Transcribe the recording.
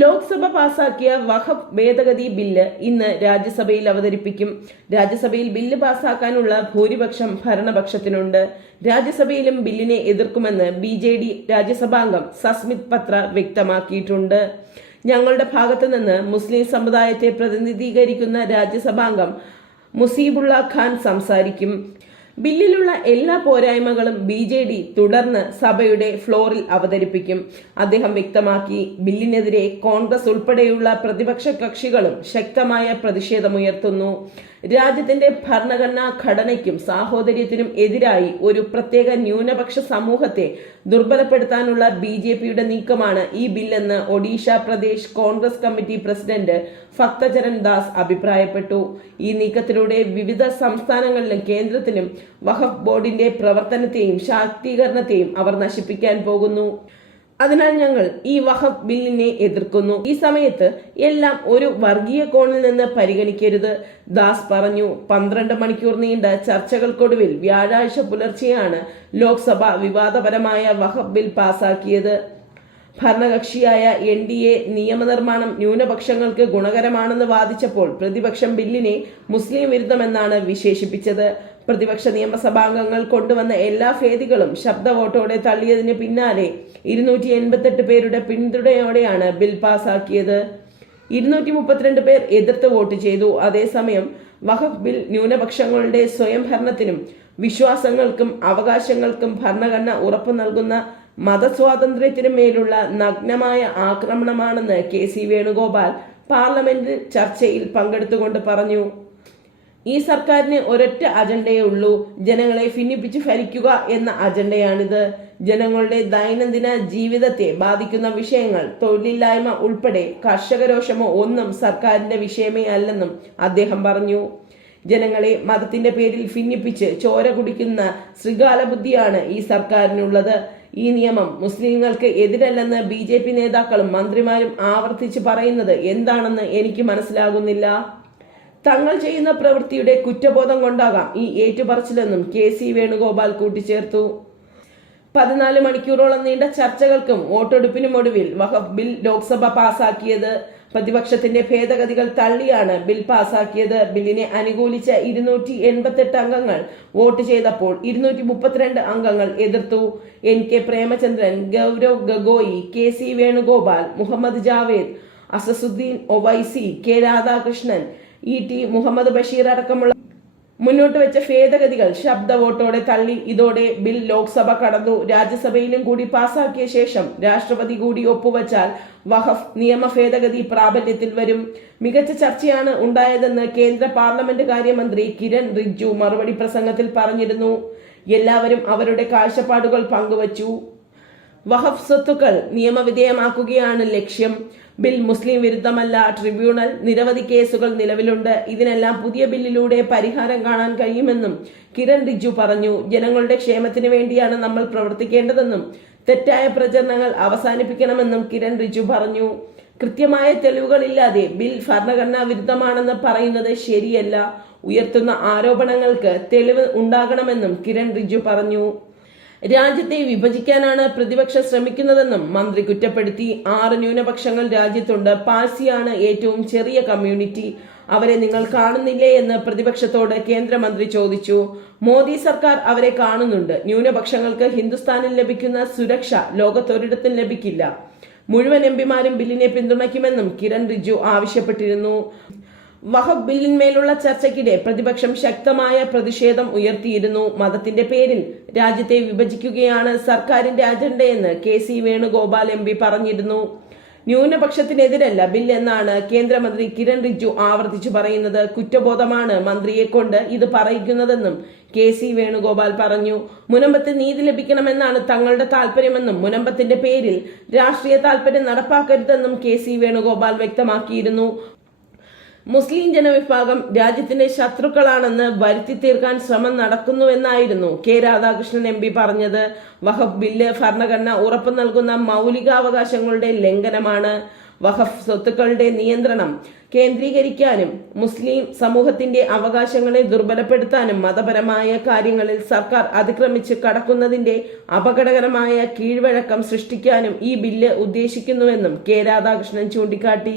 ലോക്സഭ പാസാക്കിയ വഖഫ് ഭേദഗതി ബില്ല് ഇന്ന് രാജ്യസഭയിൽ അവതരിപ്പിക്കും. രാജ്യസഭയിൽ ബില്ല് പാസാക്കാനുള്ള ഭൂരിപക്ഷം ഭരണപക്ഷത്തിനുണ്ട്. രാജ്യസഭയിലും ബില്ലിനെ എതിർക്കുമെന്ന് BJD രാജ്യസഭാംഗം സസ്മിത് പത്ര വ്യക്തമാക്കിയിട്ടുണ്ട്. ഞങ്ങളുടെ ഭാഗത്തു നിന്ന് മുസ്ലിം സമുദായത്തെ പ്രതിനിധീകരിക്കുന്ന രാജ്യസഭാംഗം മുസീബുള്ള ഖാൻ സംസാരിക്കും. ബില്ലിലുള്ള എല്ലാ പോരായ്മകളും BJD തുടർന്ന് സഭയുടെ ഫ്ലോറിൽ അവതരിപ്പിക്കും. അദ്ദേഹം വ്യക്തമാക്കി. ബില്ലിനെതിരെ കോൺഗ്രസ് ഉൾപ്പെടെയുള്ള പ്രതിപക്ഷ കക്ഷികളും ശക്തമായ പ്രതിഷേധമുയർത്തുന്നു. രാജ്യത്തിന്റെ ഭരണഘടനാ ഘടനയ്ക്കും സാഹോദര്യത്തിനും എതിരായി ഒരു പ്രത്യേക ന്യൂനപക്ഷ സമൂഹത്തെ ദുർബലപ്പെടുത്താനുള്ള BJPയുടെ നീക്കമാണ് ഈ ബില്ലെന്ന് ഒഡീഷ പ്രദേശ് കോൺഗ്രസ് കമ്മിറ്റി പ്രസിഡന്റ് ഭക്തചരൺ ദാസ് അഭിപ്രായപ്പെട്ടു. ഈ നീക്കത്തിലൂടെ വിവിധ സംസ്ഥാനങ്ങളിലും കേന്ദ്രത്തിലും വഖഫ് ബോർഡിന്റെ പ്രവർത്തനത്തെയും ശാക്തീകരണത്തെയും അവർ നശിപ്പിക്കാൻ പോകുന്നു. അതിനാൽ ഞങ്ങൾ ഈ വഖഫ് ബില്ലിനെ എതിർക്കുന്നു. ഈ സമയത്ത് എല്ലാം ഒരു വർഗീയ കോണിൽ നിന്ന് പരിഗണിക്കരുത്, ദാസ് പറഞ്ഞു. 12 മണിക്കൂർ നീണ്ട ചർച്ചകൾക്കൊടുവിൽ വ്യാഴാഴ്ച പുലർച്ചെയാണ് ലോക്സഭ വിവാദപരമായ വഖഫ് ബിൽ പാസാക്കിയത്. ഭരണകക്ഷിയായ NDA നിയമനിർമ്മാണം ന്യൂനപക്ഷങ്ങൾക്ക് ഗുണകരമാണെന്ന് വാദിച്ചപ്പോൾ പ്രതിപക്ഷം ബില്ലിനെ മുസ്ലിം വിരുദ്ധമെന്നാണ് വിശേഷിപ്പിച്ചത്. പ്രതിപക്ഷ നിയമസഭാംഗങ്ങൾ കൊണ്ടുവന്ന എല്ലാ ഭേദികളും ശബ്ദ വോട്ടോടെ തള്ളിയതിന് പിന്നാലെ 288 പേരുടെ പിന്തുണയോടെയാണ് ബിൽ പാസാക്കിയത്. 232 പേർ എതിർത്ത് വോട്ട് ചെയ്തു. അതേസമയം വഖഫ് ബിൽ ന്യൂനപക്ഷങ്ങളുടെ സ്വയം ഭരണത്തിനും വിശ്വാസങ്ങൾക്കും അവകാശങ്ങൾക്കും ഭരണഘടന ഉറപ്പു നൽകുന്ന മതസ്വാതന്ത്ര്യത്തിനു മേലുള്ള നഗ്നമായ ആക്രമണമാണെന്ന് KC വേണുഗോപാൽ പാർലമെന്റ് ചർച്ചയിൽ പങ്കെടുത്തുകൊണ്ട് പറഞ്ഞു. ഈ സർക്കാരിന് ഒരൊറ്റ അജണ്ടയേ ഉള്ളൂ, ജനങ്ങളെ ഭിന്നിപ്പിച്ച് ഭരിക്കുക എന്ന അജണ്ടയാണിത്. ജനങ്ങളുടെ ദൈനംദിന ജീവിതത്തെ ബാധിക്കുന്ന വിഷയങ്ങൾ, തൊഴിലില്ലായ്മ ഉൾപ്പെടെ കർഷകരോഷമോ ഒന്നും സർക്കാരിന്റെ വിഷയമേ അല്ലെന്നും അദ്ദേഹം പറഞ്ഞു. ജനങ്ങളെ മതത്തിന്റെ പേരിൽ ഭിന്നിപ്പിച്ച് ചോര കുടിക്കുന്ന ശൃഗാല ബുദ്ധിയാണ് ഈ സർക്കാരിനുള്ളത്. ഈ നിയമം മുസ്ലിങ്ങൾക്ക് എതിരല്ലെന്ന് BJP നേതാക്കളും മന്ത്രിമാരും ആവർത്തിച്ച് പറയുന്നത് എന്താണെന്ന് എനിക്ക് മനസ്സിലാകുന്നില്ല. തങ്ങൾ ചെയ്യുന്ന പ്രവൃത്തിയുടെ കുറ്റബോധം കൊണ്ടാകാം ഈ ഏറ്റുപറച്ചിലെന്നും KC വേണുഗോപാൽ കൂട്ടിച്ചേർത്തു. 14 മണിക്കൂറോളം നീണ്ട ചർച്ചകൾക്കും വോട്ടെടുപ്പിനും ഒടുവിൽ വഖഫ് ബിൽ ലോക്സഭ പാസാക്കിയത്. പ്രതിപക്ഷത്തിന്റെ ഭേദഗതികൾ തള്ളിയാണ് ബിൽ പാസാക്കിയത്. ബില്ലിനെ അനുകൂലിച്ച 288 അംഗങ്ങൾ വോട്ട് ചെയ്തപ്പോൾ 232 അംഗങ്ങൾ എതിർത്തു. NK Premachandran, Gaurav Gogoi, KC Venugopal, Muhammad Javed, Asaduddin Owaisi, K Radhakrishnan, ET Muhammad Basheer അടക്കമുള്ള മുന്നോട്ട് വെച്ച ഭേദഗതികൾ ശബ്ദ വോട്ടോടെ തള്ളി. ഇതോടെ ബിൽ ലോക്സഭ കടന്നു. രാജ്യസഭയിലും കൂടി പാസാക്കിയ ശേഷം രാഷ്ട്രപതി കൂടി ഒപ്പുവച്ചാൽ വഖഫ് നിയമ ഭേദഗതി പ്രാബല്യത്തിൽ വരും. മികച്ച ചർച്ചയാണ് ഉണ്ടായതെന്ന് കേന്ദ്ര പാർലമെന്റ് കാര്യമന്ത്രി കിരൺ റിജ്ജു മറുപടി പ്രസംഗത്തിൽ പറഞ്ഞിരുന്നു. എല്ലാവരും അവരുടെ കാഴ്ചപ്പാടുകൾ പങ്കുവച്ചു. വഖഫ് സ്വത്തുക്കൾ നിയമവിധേയമാക്കുകയാണ് ലക്ഷ്യം. ബിൽ മുസ്ലിം വിരുദ്ധമല്ല. ട്രിബ്യൂണൽ നിരവധി കേസുകൾ നിലവിലുണ്ട്. ഇതിനെല്ലാം പുതിയ ബില്ലിലൂടെ പരിഹാരം കാണാൻ കഴിയുമെന്നും കിരൺ റിജ്ജു പറഞ്ഞു. ജനങ്ങളുടെ ക്ഷേമത്തിന് വേണ്ടിയാണ് നമ്മൾ പ്രവർത്തിക്കേണ്ടതെന്നും തെറ്റായ പ്രചരണങ്ങൾ അവസാനിപ്പിക്കണമെന്നും കിരൺ റിജ്ജു പറഞ്ഞു. കൃത്യമായ തെളിവുകളില്ലാതെ ബിൽ ഭരണഘടനാ വിരുദ്ധമാണെന്ന് പറയുന്നത് ശരിയല്ല. ഉയർത്തുന്ന ആരോപണങ്ങൾക്ക് തെളിവ് ഉണ്ടാകണമെന്നും കിരൺ റിജ്ജു പറഞ്ഞു. രാജ്യത്തെ വിഭജിക്കാനാണ് പ്രതിപക്ഷം ശ്രമിക്കുന്നതെന്നും മന്ത്രി കുറ്റപ്പെടുത്തി. 6 ന്യൂനപക്ഷങ്ങൾ രാജ്യത്തുണ്ട്. പാഴ്സിയാണ് ഏറ്റവും ചെറിയ കമ്മ്യൂണിറ്റി. അവരെ നിങ്ങൾ കാണുന്നില്ലേ എന്ന് പ്രതിപക്ഷത്തോട് കേന്ദ്രമന്ത്രി ചോദിച്ചു. മോദി സർക്കാർ അവരെ കാണുന്നുണ്ട്. ന്യൂനപക്ഷങ്ങൾക്ക് ഹിന്ദുസ്ഥാനിൽ ലഭിക്കുന്ന സുരക്ഷ ലോകത്തൊരിടത്തും ലഭിക്കില്ല. മുഴുവൻ MPമാരും ബില്ലിനെ പിന്തുണയ്ക്കുമെന്നും കിരൺ റിജ്ജു ആവശ്യപ്പെട്ടിരുന്നു. വഖഫ് ബില്ലിന്മേലുള്ള ചർച്ചയ്ക്കിടെ പ്രതിപക്ഷം ശക്തമായ പ്രതിഷേധം ഉയർത്തിയിരുന്നു. മതത്തിന്റെ പേരിൽ രാജ്യത്തെ വിഭജിക്കുകയാണ് സർക്കാരിന്റെ അജണ്ടയെന്ന് KC വേണുഗോപാൽ MP പറഞ്ഞിരുന്നു. ന്യൂനപക്ഷത്തിനെതിരല്ല ബിൽ എന്നാണ് കേന്ദ്രമന്ത്രി കിരൺ റിജ്ജു ആവർത്തിച്ചു പറയുന്നത്. കുറ്റബോധമാണ് മന്ത്രിയെ കൊണ്ട് ഇത് പറയിക്കുന്നതെന്നും KC വേണുഗോപാൽ പറഞ്ഞു. മുനമ്പത്ത് നീതി ലഭിക്കണമെന്നാണ് തങ്ങളുടെ താല്പര്യമെന്നും മുനമ്പത്തിന്റെ പേരിൽ രാഷ്ട്രീയ താല്പര്യം നടപ്പാക്കരുതെന്നും KC വേണുഗോപാൽ വ്യക്തമാക്കിയിരുന്നു. മുസ്ലിം ജനവിഭാഗം രാജ്യത്തിന്റെ ശത്രുക്കളാണെന്ന് വരുത്തി തീർക്കാൻ ശ്രമം നടക്കുന്നുവെന്നായിരുന്നു K രാധാകൃഷ്ണൻ MP പറഞ്ഞത്. വഖഫ് ബില്ല് ഭരണഘടന ഉറപ്പു നൽകുന്ന മൗലികാവകാശങ്ങളുടെ ലംഘനമാണ്. വഖഫ് സ്വത്തുക്കളുടെ നിയന്ത്രണം കേന്ദ്രീകരിക്കാനും മുസ്ലിം സമൂഹത്തിന്റെ അവകാശങ്ങളെ ദുർബലപ്പെടുത്താനും മതപരമായ കാര്യങ്ങളിൽ സർക്കാർ അതിക്രമിച്ച് കടക്കുന്നതിന്റെ അപകടകരമായ കീഴ്വഴക്കം സൃഷ്ടിക്കാനും ഈ ബില്ല് ഉദ്ദേശിക്കുന്നുവെന്നും കെ രാധാകൃഷ്ണൻ ചൂണ്ടിക്കാട്ടി.